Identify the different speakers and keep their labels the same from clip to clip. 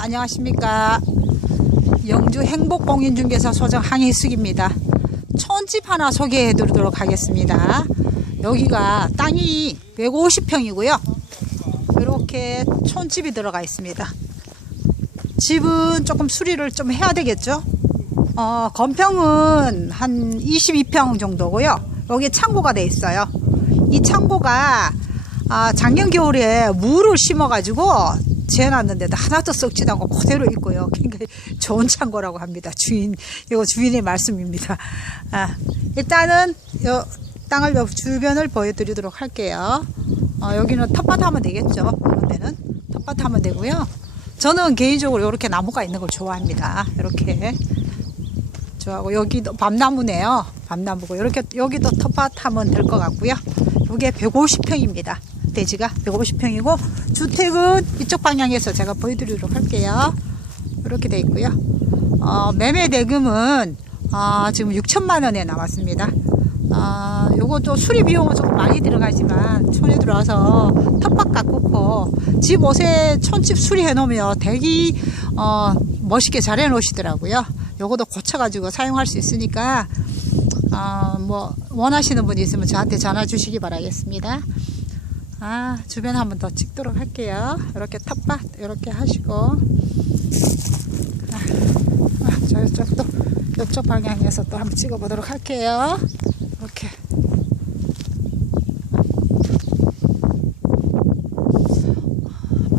Speaker 1: 안녕하십니까. 영주 행복공인중개사 소장 항혜숙입니다. 촌집 하나 소개해 드리도록 하겠습니다. 여기가 땅이 150평이고요. 이렇게 촌집이 들어가 있습니다. 집은 조금 수리를 좀 해야 되겠죠? 어, 건평은 한 22평 정도고요. 여기 창고가 돼 있어요. 이 창고가 아, 작년 겨울에 물을 심어가지고 재놨는데도 하나도 썩지도 않고 그대로 있고요. 굉장히 좋은 창고라고 합니다. 주인, 이거 주인의 말씀입니다. 아, 일단은 요 땅을 요 주변을 보여드리도록 할게요. 어, 여기는 텃밭 하면 되겠죠. 이런 데는 텃밭 하면 되고요. 저는 개인적으로 이렇게 나무가 있는 걸 좋아합니다. 이렇게. 좋아하고 여기도 밤나무네요. 밤나무고 이렇게 여기도 텃밭 하면 될 것 같고요. 이게 150평입니다. 대지가 150평이고 주택은 이쪽 방향에서 제가 보여드리도록 할게요. 이렇게 돼 있고요. 어, 매매 대금은 어, 지금 6천만 원에 나왔습니다. 아, 요것도 수리 비용은 조금 많이 들어가지만 촌에 들어와서 텃밭 가꾸고 집 옷에 촌집 수리해 놓으면 되게 어, 멋있게 잘 해 놓으시더라고요. 요것도 고쳐가지고 사용할 수 있으니까 아, 뭐 원하시는 분이 있으면 저한테 전화 주시기 바라겠습니다. 아, 주변 한번 더 찍도록 할게요. 이렇게 텃밭 이렇게 하시고 아, 아, 저 이쪽도 이쪽 방향에서 또 한번 찍어보도록 할게요. 이렇게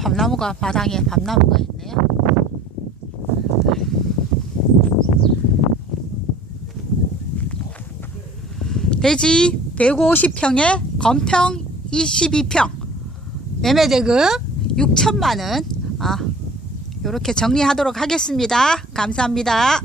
Speaker 1: 밤나무가 마당에 밤나무가 있네요. 대지 150평에 건평 22평 매매 대금 6천만원 아, 이렇게 정리하도록 하겠습니다. 감사합니다.